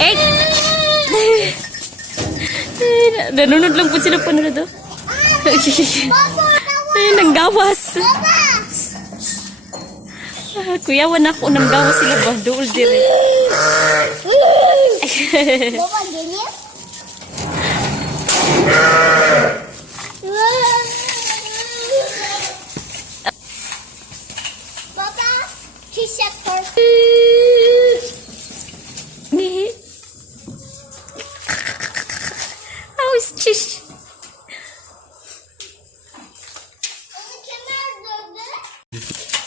Eh! Nanunod lang po sila po na to. Ay, nanggawas. Kuyawan ako, nanggawas sila ba? Dool dire. Papa, ganyan? Papa, kiss your first. How is Chish?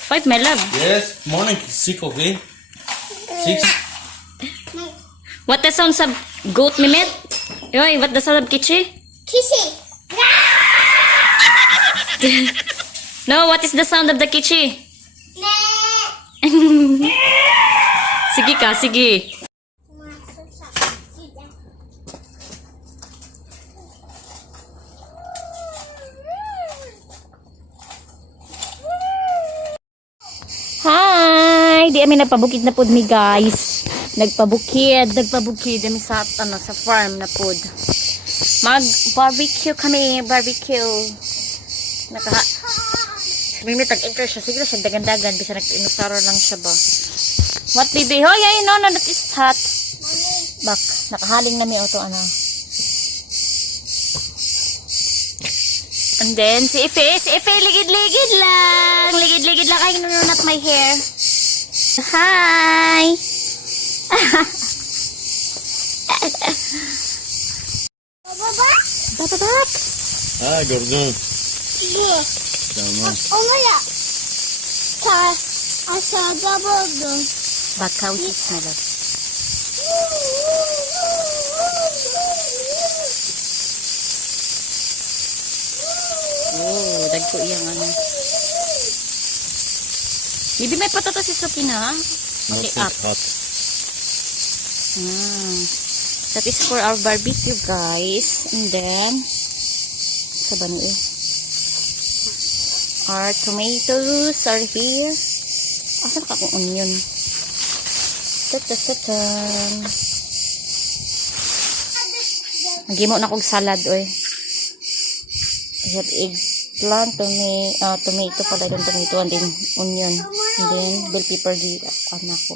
Fight, my love. Yes, morning, sick, okay? 6. What the sound of goat, Mehmet? Yoy, what the sound of Kichi? Kissy. No, what is the sound of the Kichi? Sige ka, sige. Hi! Di kami nagpabukid na pod mi guys. Nagpabukid kami sa sa farm na pod. Mag-barbecue kami, barbecue. May tag-enter siya. Siguro siya dagan-dagan. Bisa nag-inusaro lang siya ba. What baby? Hoy, ay no, that is hot. Bak, nakahaling na mi auto ano. And then, si Ife, ligid-ligid lang. Ligid-ligid lang. Ay, nununat my hair. Hi! Bababak! Ah, Gordon. Yeah. Tama. Oh my god. Asa double. Bakaw is na lang. Oh, dagko iyang ano. Bibi may patato si Sophie na, ha? Okay, up. Hot. That is for our barbecue, guys. And then, sa ba niyo? Our tomatoes are here. Asan ka kung onion? Ta-ta-ta-tan. Nagimo na kong salad, oy. I have eggplant, tomato pala yung tomato, and then onion, and then bell pepper, ko.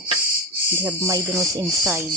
We have mayonnaise inside.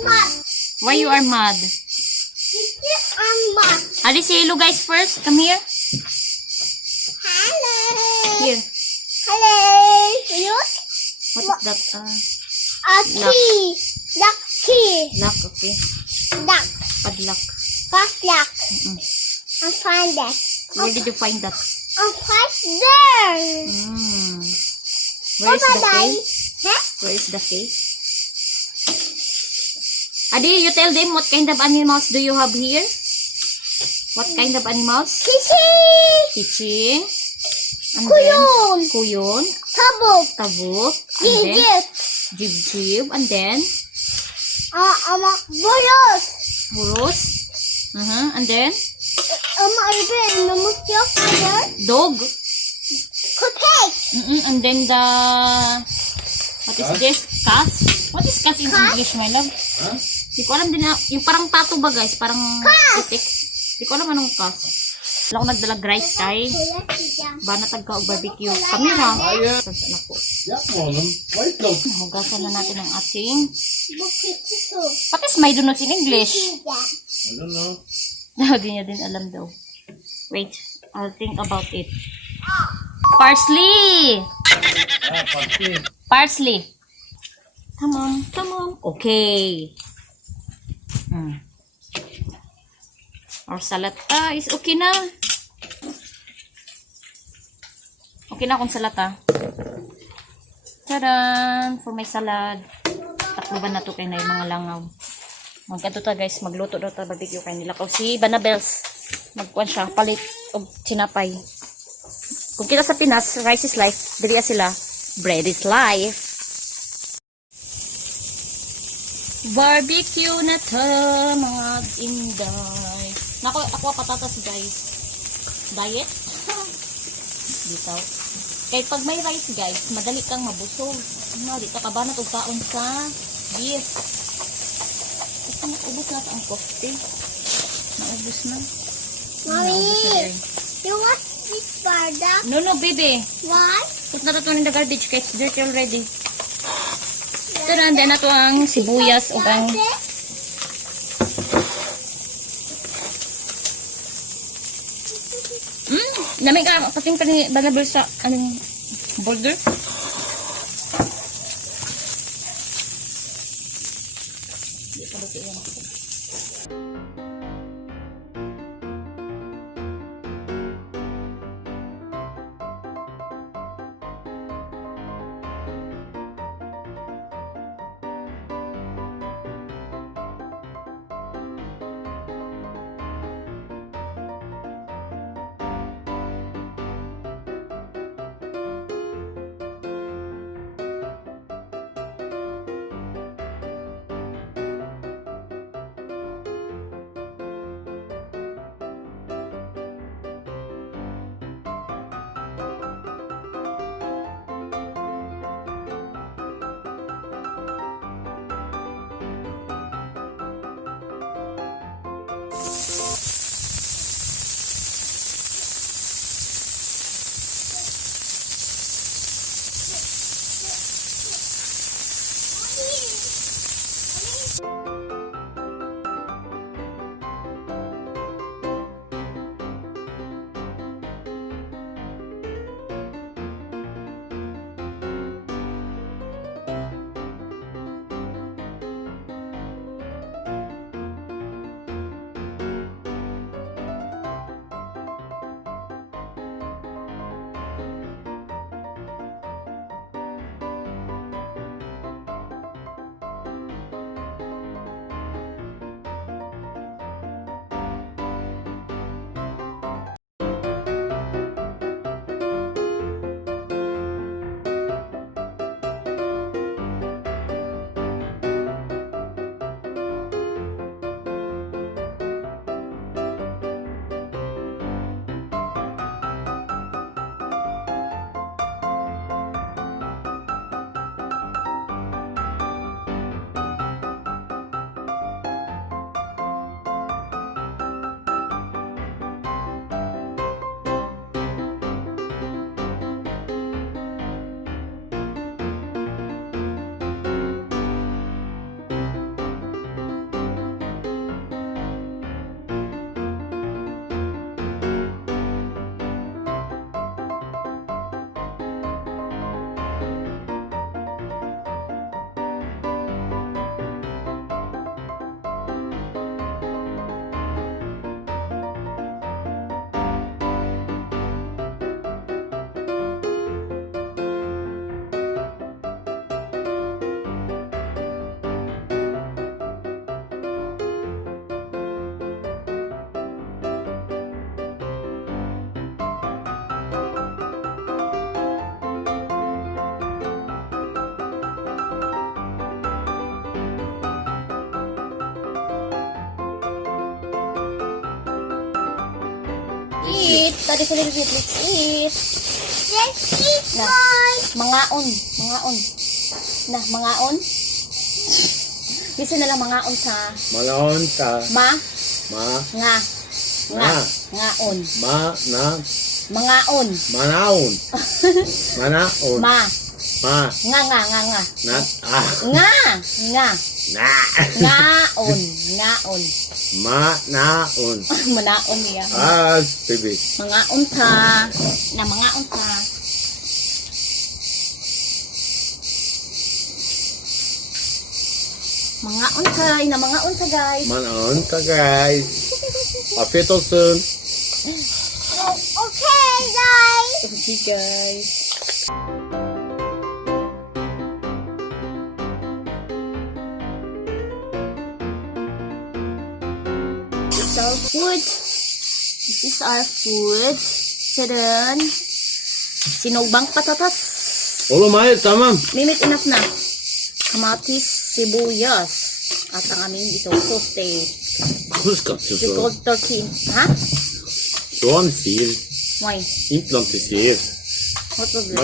Mad. Why you are mad? I'm mad. Ali, say hello guys first. Come here. Hello. Here. Hello. Look. What is that? A key. Duck key. Lock, okay. Duck. Padlock. Fast duck. I find that. Where did you find that? I find there. Where is the Bye-bye. case? Huh? Where is the case? Adi, you tell them what kind of animals do you have here? What kind of animals? Kissy. Kichi. And Kuyon. then kuyon. Tabuk. Tabuk. And then Gigit. jib-jib. And then Boyos. burros. And then Iben. Namusyo. dog. Cupcake. And then the what is this? Cas? What is cas in English, my love? Huh? Di ko alam din na, yung parang tato ba guys? Parang itik. Di ko alam anong cas. Wala ko nagdalag rice kay. Banatag ka o barbecue. Kami ha. Saan ako? Yeah, morning. Wait, look. Hugasan na natin ang ating. What is my donuts in English? I don't know. Hindi niya din alam daw. Wait, I'll think about it. Parsley! Ah, party. Parsley. Come on, come on. Okay. Or salad. Is okay na. Okay na kung salad Tadan! For my salad. Takluban na to kay na yung mga langaw. Magkato ta guys, magluto daw ta barbecue kay nila. Si Banabels, magkuhan siya, palit og sinapay. Kung kita sa Pinas, rice is life. Dili sila, bread is life. Barbecue na ta, mga Inday. Ako patatas guys. Diet? Bitaw. Kaya pag may rice guys, madali kang mabusog. Dito ka ba natong kaon sa beef? Basta naubos na ang coffee. Naubos na. Mommy, you want this Bisdak? No, baby. Why? Put na ito in the garbage kaya it's dirty already. Ito na, then na ito ang sibuyas o ang... Namig ka, pating ka ni Banabel sa anong burger. Di pa ba ito yan? Eat. That is a little bit. Let's eat. Let's eat, Na. boy. Mangaon. Na, mangaon. Bisa na lang mangaon ka. Malahon ka. Ma. Ma. Nga. Nga. Ngaon. Ma. Na. Mangaon. Manaon. Manaon. Ma. Ma. Nga. Nat. Ah. Nga. Na. Ngaon. Ngaon. Manaon. Manaon niya. Baby. Mangaon ka. Na, mangaon ka. Mga untay na mga unta guys. Manonta guys. Afiyet olsun. Okay, guys. Okay guys. It's our food. This is our food. Tadaan. Sinugbang patatas. Oğlum hayır tamam. Limit enough na. Kamatis, sibuyas. At ang aming ito, toasted. Kuz We katıyorsun. call turkey. Ha? Soğan sihir. Why? İmplantı sihir. What was that?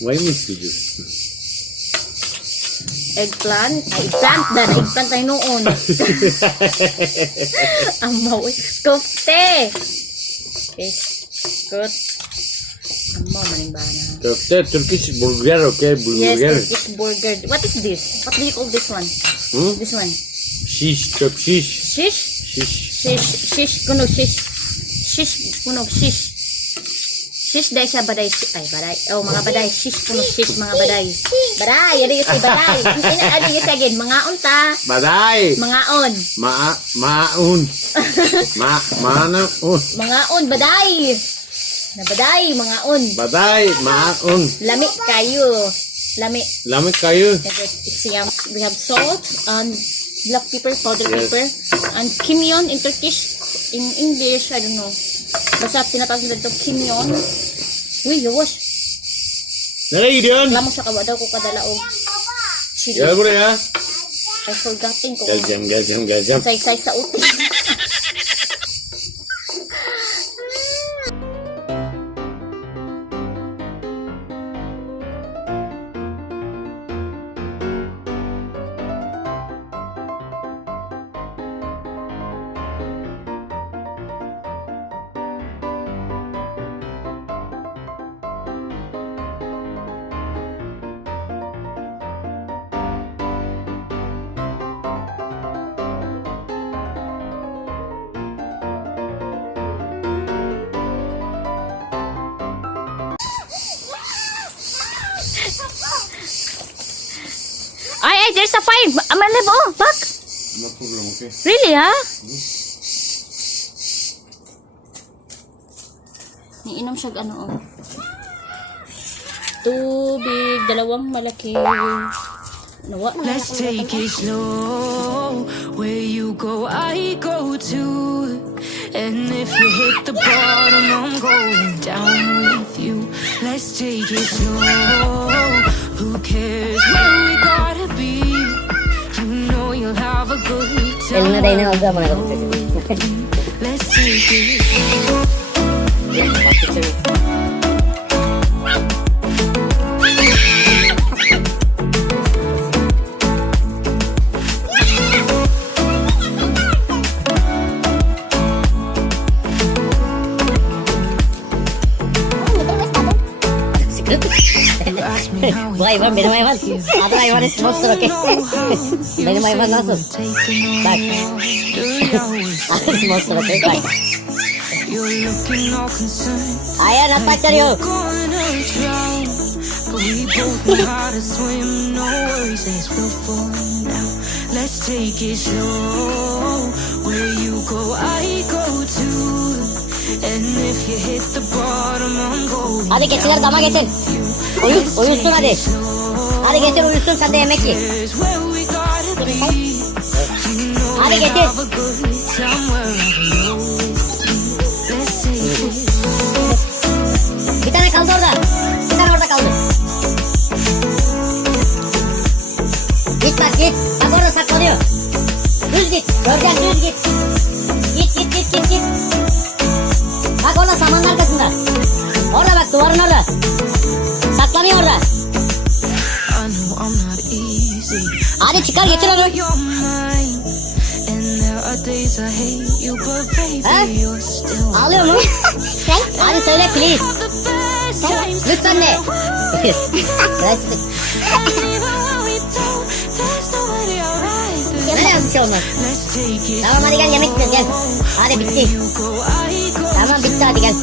Maymun sihir. Eggplant? Ay, eggplant na. Eggplant tayo noon. Ang mawi. Kofte! Yes. Good. Ang mawi ba na? Köfte Turkish burger okay Yes, burger. Turkish burger. What is this? What do you call this one? Hı? This one? Şiş çöp şiş. Shish? Şiş. Shish. Shish. Kuno shish. Shish. Kuno shish. Shish dahil siya baday. Ay, baday. Oh, mga baday. Shish. Kuno shish. Mga baday. Baday. Ano yung say baday? Ano yung say again? Mga unta. Baday. Mga on. Maun. Maun. Mga on. Baday. Na baday. Mga on. Baday. Maun. Lami kayo. Lami. Lamit kayo. It's yum. We have salt and black pepper, powder Yes. pepper, and kimyon in Turkish. In English, I don't know. Basta tinatawag nila ito kimyon. Uy, yawas. Nereye gidiyorsun? Alam mo siya kawa daw ko kadala o chili. Gel buraya. I forgotten ko. Geleceğim. Say sa uti. Ay, there's a fire. Amalib, oh, back. No problem, okay. Really, ha? Niinom siya ano, oh. Tubig, dalawang malaki. Nawa na. Let's take it slow. Where you go, I go too. And if you hit the bottom, I'm going down with you. Let's take it slow. Who cares where we gotta be? You know you'll have a good time. Let's take it slow. Bu hayvan benim hayvan. Adı hayvan ismi olsun okey. Benim hayvan nasıl? Bak. Adı ismi olsun okey. Bak. Hayır nasıl aktarıyor? Let's take it slow. Where you go, I go too. And if you hit the bottom, I'm going. Hadi keçiler dama getir. Uyusun hadi. Hadi getir uyusun sen de yemek ye. Hadi getir. Bir tane kaldı orada. Bir tane orada kaldı. Git bak git. Bak orada saklanıyor. Düz git. Görkem düz git. Git. Bak orada samanın arkasında. Orada bak duvarın orada. Saklanıyor orada. Hadi çıkar getir onu. Ha? Ağlıyor mu? Hadi söyle please. Lütfen de. Neden bir şey olmaz? Tamam hadi gel yemek yiyeceğiz gel. Hadi bitti. Tamam bitti hadi gel.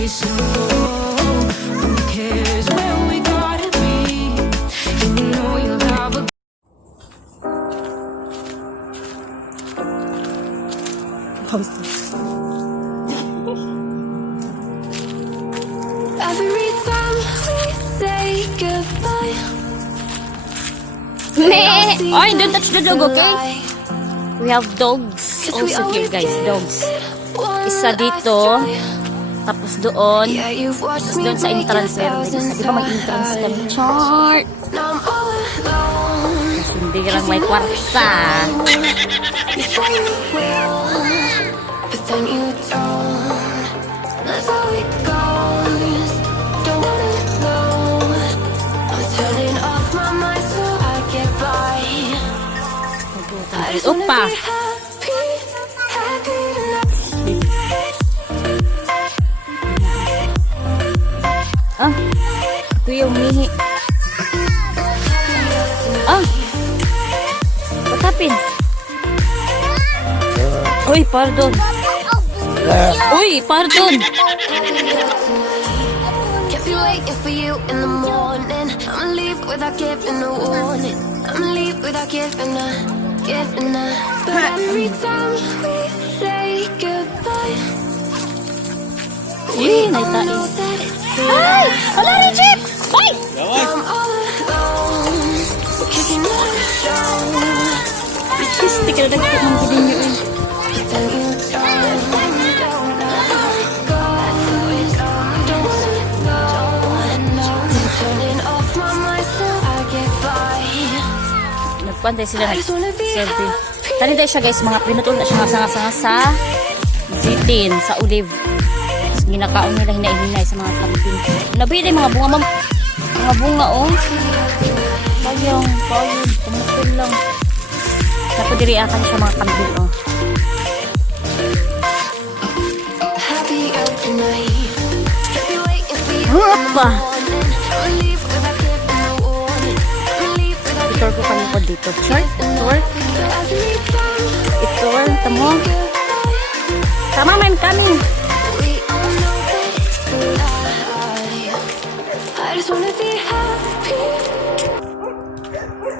it slow. Who cares where we gotta be? You know you'll have a every time we say goodbye. Ay, don't touch the dog, okay? We have dogs also here, guys. Dogs. Isa dito. Tapos doon. Tapos doon sa entrance meron din isa. Di ba may entrance kami? Chart! Tapos hindi lang may kwarta. But then you don't. That's how it goes. Don't wanna know. I'm turning off my mind so I get by. I just wanna Opa! be happy, happy tonight. Ah! Ito yung mihi. Ah! What happened? Uy, pardon. Uy, pardon. Can't be waiting for you in the morning. I'ma leave without giving a warning. I'ma leave without giving a. But every time we say goodbye, Yee, naitain. Ay! Hala, Richard! Ay! I'm all alone. 'Cause you never show. Stick na dagdag ng gilin niyo eh. Then you don't go. Don't wanna know. Turning off my mind so I get by. Nagpantay sila I just wanna be nag-selfie. happy. Tani tayo siya guys, mga pinutol na siya nga sanga-sanga sa zitin, sa olive. Tapos ginakaon nila hinay-hinay sa mga kambing. Nabili mga bunga, mga bunga oh. Payong, pumutul lang. Tapos diriakan siya mga kambing oh. Happier tonight. Can't be waiting for you in the Opa! morning. I'ma leave without giving a warning. I'ma leave without Itor ko kalipod dito. Sure? Itor? every time Itor? Tamo? goodbye. Tama man kami. We all know that it's a lie. I just wanna be happy.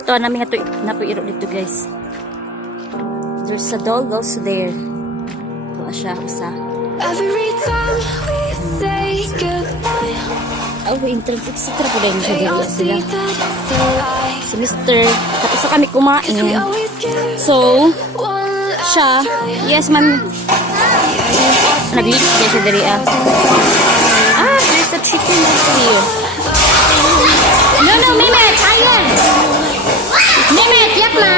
Ito namin nga napuiro dito guys. There's a dog also there. Ito siya sa. Every time we say goodbye, Oh, entrance etc. po din siya they all dito see sila. that it's a lie. Si Mr. Tapos sa kami We kumain. always give So, one last siya, yes ma'am, nag-leak siya siya dari ah. Ah, there's a chicken also here. No, Mehmet, ayun. Mehmet, yak ma.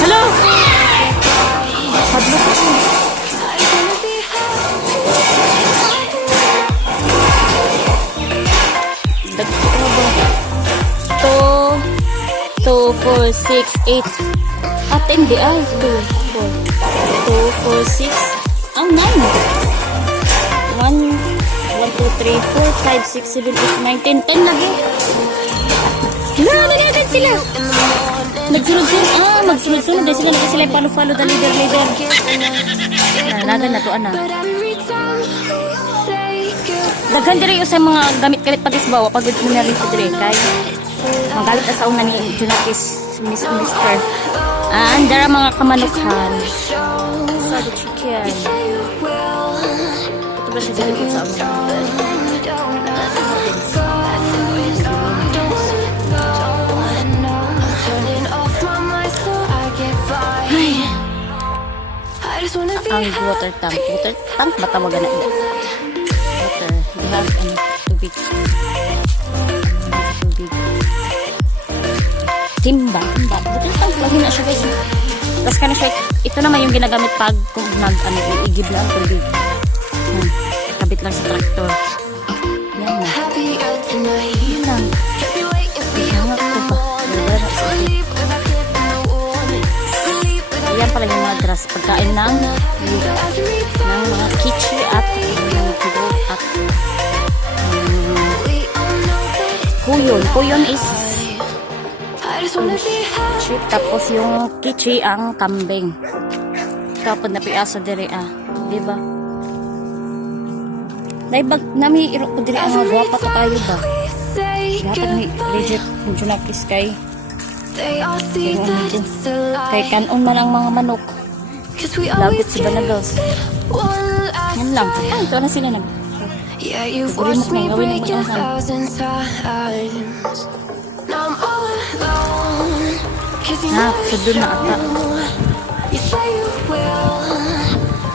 Hello? Hadlo ko. Dagko na ba? 2, 4, 6, 8. At hindi ay 2, 4, 6. Ang 9. 1, 2, 3, 4, 5, 6, 7, 8, 9, 10. 10 na ba? Magagad sila. Magsunod-sunod. Ah, magsunod-sunod. Dahil sila sila yung follow-follow the leader. Nalagan na to, ana. but every time we say goodbye, Daghan diri sa mga gamit-gamit pag-isbawa pag mo na rin dire kay magalit na sa una ni Junakis si Mr. Andara mga kamanukhan sa the chicken. Ito ba siya dito sa amin? turning off my mind so I get by. I just wanna be Ang water tank. Water tank ba tawagan na ito? Water. They have tubig. Tubig. Timba. Water tank. Lagi na siya guys. Tapos ka na siya. Ito naman yung ginagamit pag kung iigib lang tubig. Kabit lang sa traktor. Yan na. happier tonight. Yan lang. Can't be waiting for you in Hangat the ko pa. morning. I'ma leave without giving a warning. I'ma leave without Yan pala yung mga grass. Pagkain ng every time mga kitchen at yung tulog at we all know that it's kuyon. Kuyon is I just wanna be happy. Chip, tapos yung kichi ang kambing. Tapos napiasa dire di ba? Naibag nami iro ko dire mga guwapa to kayo ba? Dapat ni legit medyo nakis kay They all see that it's a kay lie. kanon man ang mga manok. 'Cause we Lagot always si Banagos. one last Yan lang. Ito na sila nag. Yeah, you've Gawin watched mo, me gawin mo break yung a thousand times. Now I'm all alone. 'Cause you Ha, never sudod na ata. You say you will,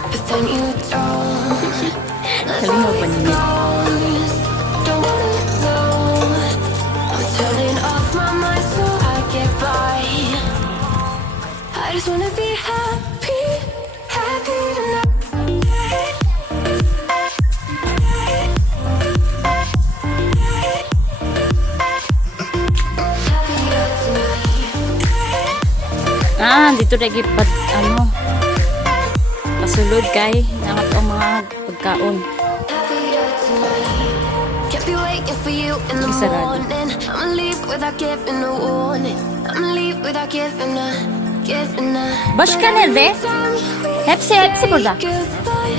but then you don't. Sabi mo pa niya. Don't wanna know. I'm turning off my mind so I get by. I just wanna be happy, happy tonight. Dito lagi ano pasulod kay nangat ang mga pagkaon. Can't be waiting for you in the Sarado. morning. I'ma leave without giving a warning. I'ma leave without giving a. Bash ka nerde? Hepsi burada. Goodbye.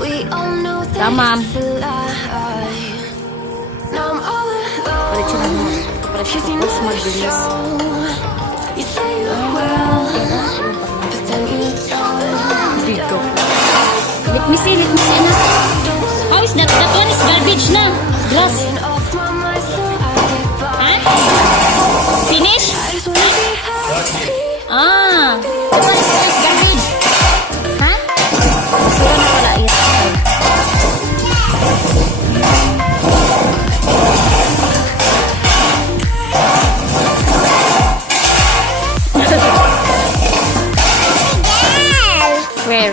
We all know that Tamam. it's a lie. Now I'm all alone. Palit siya ng palit siya ng post mag-release. You say you will, but then you don't. Bigo. Let me see na. How is that? That one is garbage na. Glass. Turning off my mind so I get by. Finish? I just wanna be happy. That one is garbage. Ha? Sura na wala yan. Where?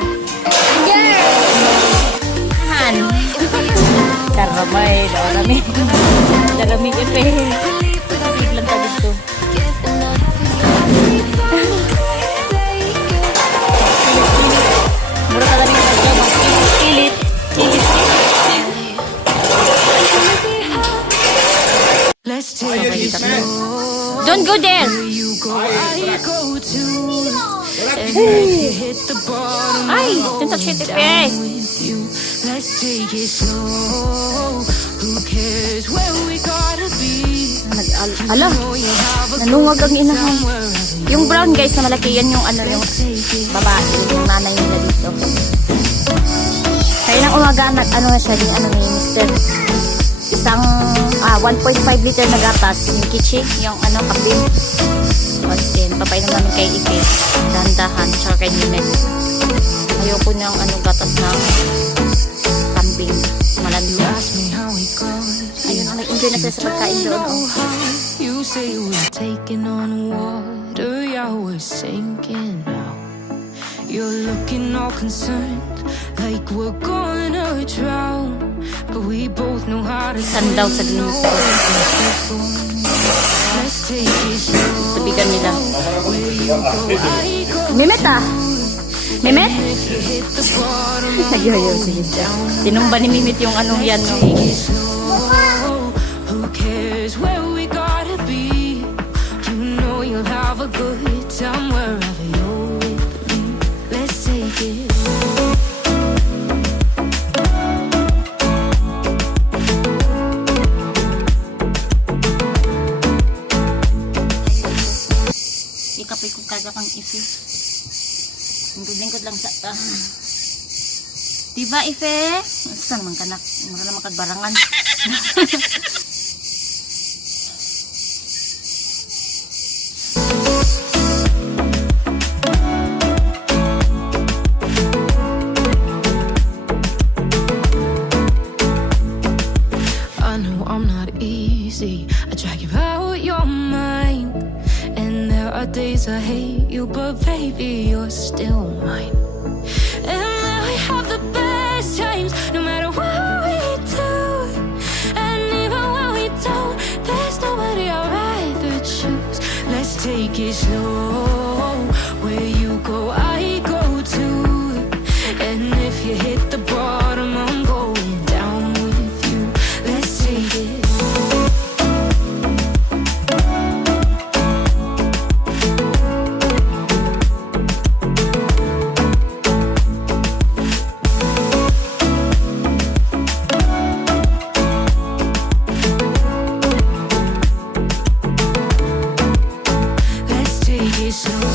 Han. Karamay, darami. Darami ipe. Biglang tabi to. Mura ka lang yung pagkabang. Kilit. Let's take it slow. Don't go there. Where you go, I go too. And if you hit the bottom, Ay, I'm don't touch it, going Ipe. down with you. Let's take it slow. Who cares where we gotta be? Ala, Know you have a nanungag ang inahan. wherever Yung brown guys na malaki, yan yung ano yung take it. babae, yung nanay nila dito. Kaya nang umaga, ano na siya, yung ano ni Mr. Isang 1.5 liter na gatas, yung kichi, yung ano, kapin. Tapos din, papainom namin kay Ipe, dahan-dahan, tsaka kay Ninet. Ayoko ng ano, gatas ng kambing, malanso. Ask me how we got. Ayun, nag-enjoy na sila sa pagkain doon. Oh. You say we're taking on water, yeah, we're sinking now. You're looking all concerned, like we're gonna drown. But we both know how to Isan daw sa Greens ko. Let's take it slow. Tubigan nila. Where you go, I go. Mimet Mimet? If you hit the bottom, Nagyayaw si Bisdak. Tinumba ni Mimit yung anong yan. No? slow. Who cares where we gotta be? You know you'll have a good time wherever you're with me. Let's take it. Ikapoy kong karga kang Ife. Ang lingkod lang sa ta. Diba Ife? Saan naman ka na? Mara naman kagbarangan. I know I'm not easy. I drag you out your mind. And there are days I hate you, but baby, you're still mine. And we have the best times, no matter what we do. And even when we don't, there's nobody I'd rather choose. Let's take it slow. Where you go, I go too. And if you hit the bottom, I'm going down with you. Let's take it.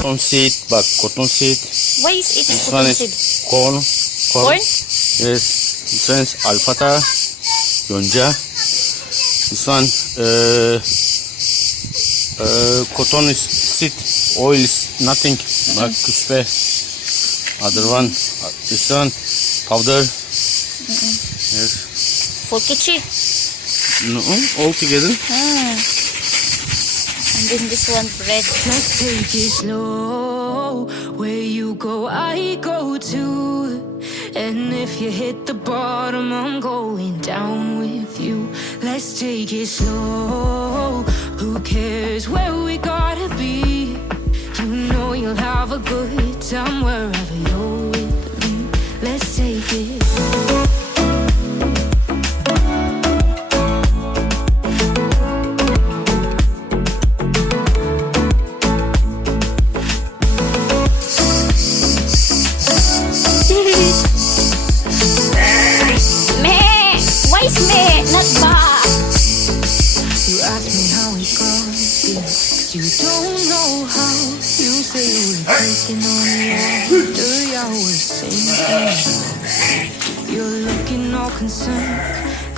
Cotton seed, but cotton seed. Why is it This one cotton is seed? corn. Corn? Yes. This one is alfata, yonca. This one cotton is seed. Oil is nothing. But kuspe. Other one. This one powder. Yes. For kitchen. No, all together. And then this one bread. Let's take it slow. Where you go, I go too. And if you hit the bottom, I'm going down with you. Let's take it slow. Who cares where we gotta be? You know you'll have a good time wherever you're with me. Let's take it. Meh! Why is meh? Not ba? You ask me how it got here, 'cause you don't know how. You say we're taking on water, yeah, we're sinking. You're looking all concerned,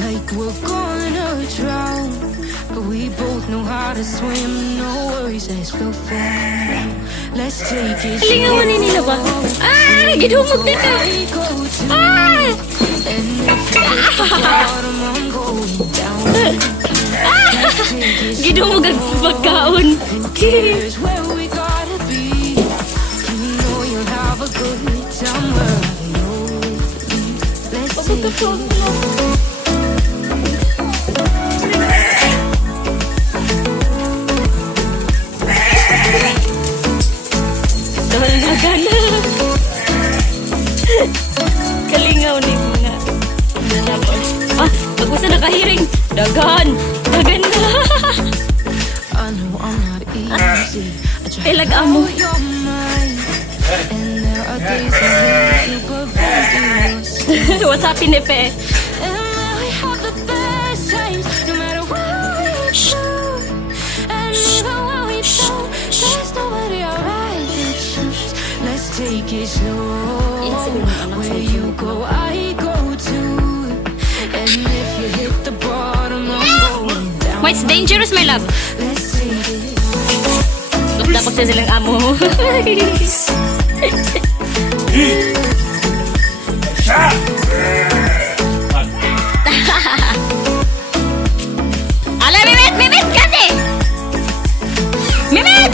like we're gonna drown. But we both know how to swim, no worries, let's go far. Let's take it Lingaw ni nila ba? Ah! Gidumog na ka! Ah! And if you hit the bottom, I'm going down. Gidumog ang pagkaon. Here's where we gotta be. You know you'll have a good time wherever you're with me. Let's take it. Gana. Kalingaw ni mga. Ah, pag-usa nakahiring. Dagan. Dagan na. I know I'm not easy. I try Ay, lag-amo. to your mind. And there are days when you super What's happening, Epe? And we have the best times, no matter what we do. And even when we don't, there's nobody alright to choose. Let's take it slow. Where you go, I go too. And if you hit the bottom, I'm going down. Why it's dangerous, my love? Let's take it. Dapat sa silang amo. Ala, Mimit! Mimit! Gati! Mimit!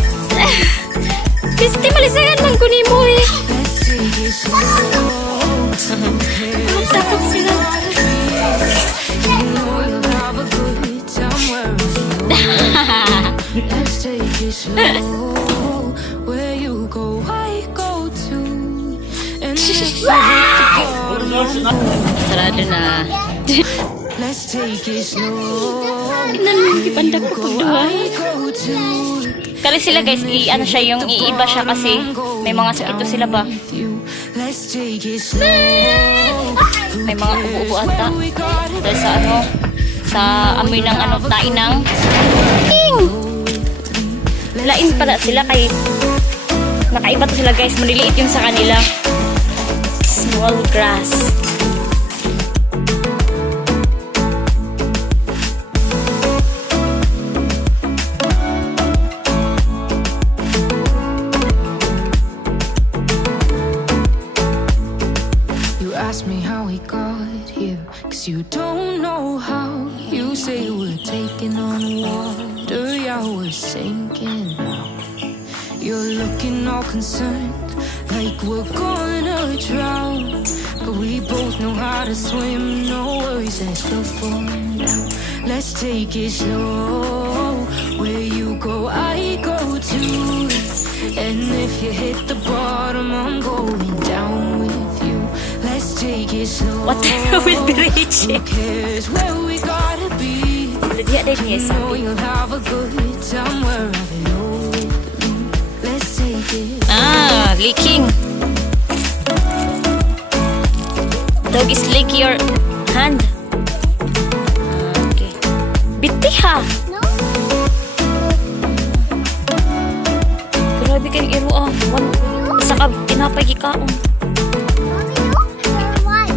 Pisti, malisayan man kunin mo eh. Let's take it slow. Takot sila. You know you'll have a good time wherever you're. Let's take it slow. Where you go, I go too. And if you hit the bottom, Sarado na. let's take it slow. Nangipandak ko pag duwa. I go too. Kasi sila guys, ano siya, yung iiba siya kasi may mga sakit to sila ba? With you. Let's take it slow. May mga ubo-ubo ata. Dahil sa ano, sa amoy ng ano, tain ng lain pala sila kay nakaiba to sila guys, maliliit yung sa kanila. Small grass. You ask me how we got here, 'cause you don't know how. You say we're taking on water, yeah, we're sinking now. You're looking all concerned, like we're gonna drown. But we both know how to swim, no worries, let's go for now. Let's take it slow. Where you go, I go too. And if you hit the bottom, I'm going down with you. Let's take it slow. What the hell with bridge? Who cares where we gotta be? Dia din niya You sabi. know you'll have a good time wherever you're with me. Let's take it. Ah, leaking. Dog is lick your hand. Okay. Biti ha. No? Grabe grabe kayong iro ah. Isa ka, tinapay gikaon. Why?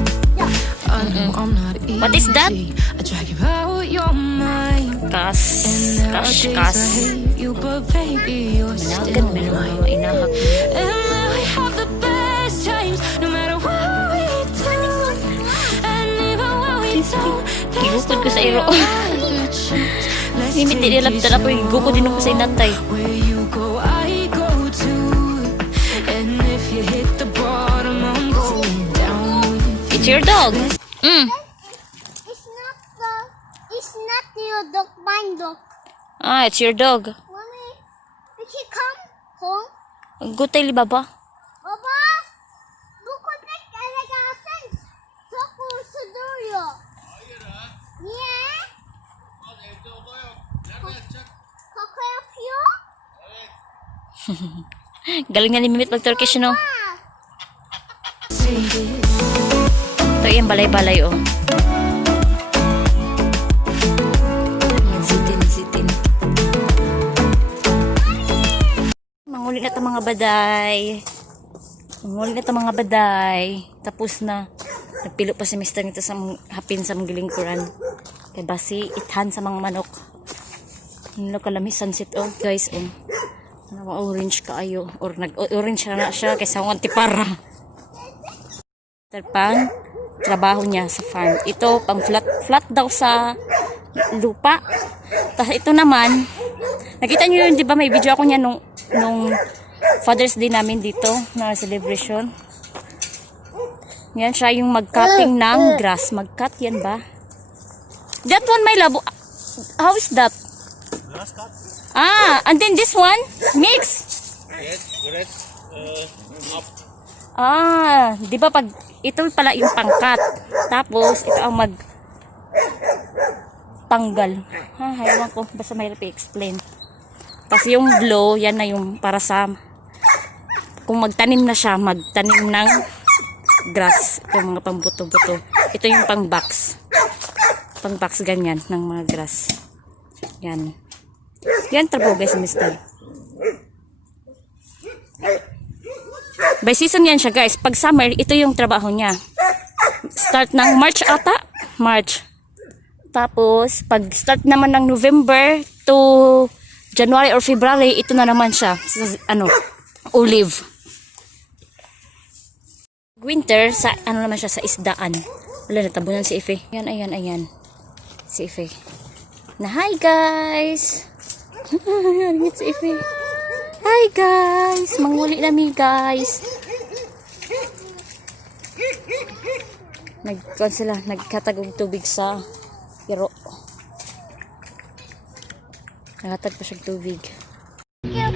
I know I'm not easy. What is that? I drag you out your mind. Kas. And there are Kas, days kas. I hate you, but baby, you're Inagan still mo yung mine. mga inahak. And now we have the best times, no matter what we do. And even when we don't, there's Igukod ko sa no iro. other chance. Let's Limit take nilap it na po. Igukod din ako sa inatay. Where you go, I go too. And if you hit the bottom, I'm going down with you. It's your dog. It's not your dog, mine dog. Ah, it's your dog. Mommy, did he come home? Gutay li baba. Baba, buko tek elegasen. Soku suduruyor. Niye? Kaka yapıyor. Galing na ni Mimit mag Turkish, no? Take it. Ito yung balay-balay, oh. Yan, sitin. Mangulit na ito mga baday. Tapos na. Nagpilo pa si Mr. nito sa hapin sa mga gilingkuran. Kaya basi, ithan sa mga manok. Ano kalamisan sit, oh. Guys, oh. Orange kaayo. Or nag-orange na siya kaysa akong antipara. Pang trabaho niya sa farm. Ito pang flat daw sa lupa. Tapos ito naman, nakita niyo yun, di ba may video ako niya nung Father's Day namin dito na celebration. Yan siya yung mag-cutting ng grass. Mag-cut yan ba? That one, my love. How is that? Grass cut? Ah, and then this one? Mix? Yes, up. Ah, di ba pag ito pala yung pangkat. Tapos ito ang tanggal. Ha, hayaan ko basta mahirap i-explain. Tapos yung blow, yan na yung para sa kung magtanim na siya, magtanim ng grass. Ito yung mga pambuto-buto. Ito yung pang-box. Pang-box ganyan ng mga grass. Yan. Yan trabaho guys, mister. By season yan siya guys. Pag summer, ito yung trabaho niya. Start ng March ata. March. Tapos, pag start naman ng November to January or February, ito na naman siya. Olive. Winter, sa naman siya, sa isdaan. Wala, natabunan si Ife. Ayan. Si Ife. Na hi guys! Ringit si Ife. Hi guys! Manguli nami guys. Nagkatagog tubig sa iro. Nagkatag pa siya tubig. You're